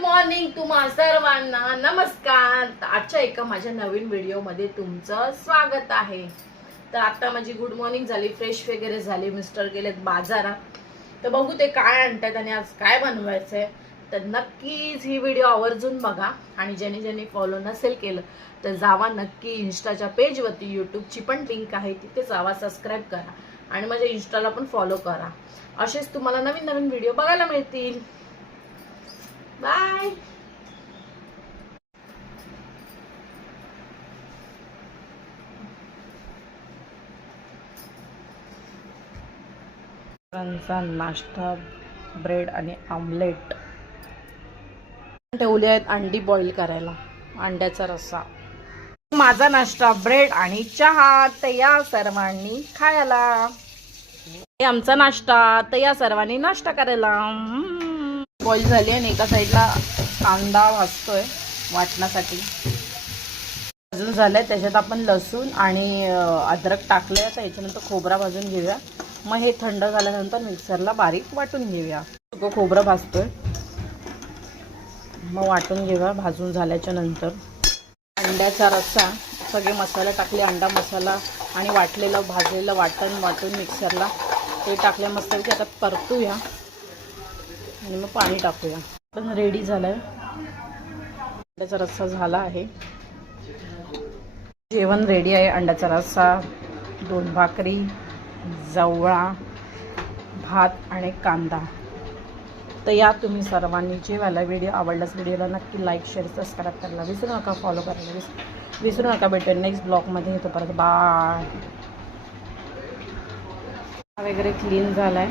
Morning तुम्हा सर्वांना नमस्कार. आजच्या एका माझ्या नवीन व्हिडिओ मध्ये तुमचं स्वागत आहे. तर आता माझी गुड मॉर्निंग झाली, फ्रेश वगैरे झाली, मिस्टर गेलेत बाजारात. तर बघू ते काय आणतात आणि आज काय बनवायचंय. तर नक्कीच ही व्हिडिओ आवर्जून बघा आणि ज्यांनी ज्यांनी फॉलो नसेल केलं तर जावा नक्की इंस्टाच्या पेजवरती, यूट्यूबची पण लिंक आहे तिथे जावा, सबस्क्राईब करा आणि माझ्या इंस्टाला पण फॉलो करा. असेच तुम्हाला नवीन नवीन व्हिडिओ बघायला मिळतील. बाय. नाश्ता, ब्रेड आणि आमलेट ठेवले आहेत. अंडी बॉईल करायला, अंड्याचा रस्सा. माझा नाश्ता, ब्रेड आणि चहा. तर या सर्वांनी खायला. आमचा नाश्ता, तर या सर्वांनी नाश्ता करायला. बॉईल झाली आणि एका साईडला कांदा भाजतोय वाटण्यासाठी. भाजून झालंय, त्याच्यात आपण लसूण आणि अद्रक टाकले. आता याच्यानंतर खोबरा भाजून घेऊया. मग हे थंड झाल्यानंतर मिक्सरला बारीक वाटून घेऊया. तो खोबरं भाजतोय, मग वाटून घेऊया. भाजून झाल्याच्या नंतर अंड्याचा रस्सा, सगळे मसाले टाकले, अंडा मसाला आणि वाटलेलं भाजलेलं वाटून मिक्सरला ते टाकले मस्त. आता परतूया आणि मग पाणी टाकूया. पण रेडी झालंय, अंड्याचा रस्सा झाला आहे. जेवण रेडी आहे. अंड्याचा रस्सा, 2 भाकरी, जवळा, भात आणि कांदा. तर या तुम्ही सर्वांनी जेवायला. व्हिडिओ आवडल्यास व्हिडिओला नक्की लाईक, शेअर, सबस्क्राईब करायला विसरू नका, फॉलो करायला विसरू नका. भेटेल नेक्स्ट ब्लॉगमध्ये. येतो परत. बाय. वगैरे क्लीन झालाय.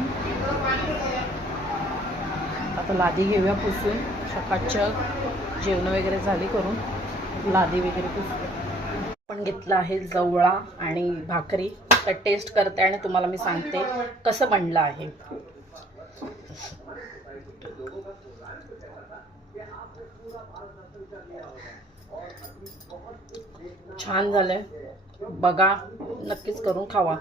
आता लादी घेऊया पुसून. चकाचक जेवण वगैरे झाली करून, लादी वगैरे पुसून पण घेतलं आहे जवळा आणि भाकरी. तर टेस्ट करते आणि तुम्हाला मी सांगते कसं बनलं आहे. छान झालंय, बघा, नक्कीच करून खावा.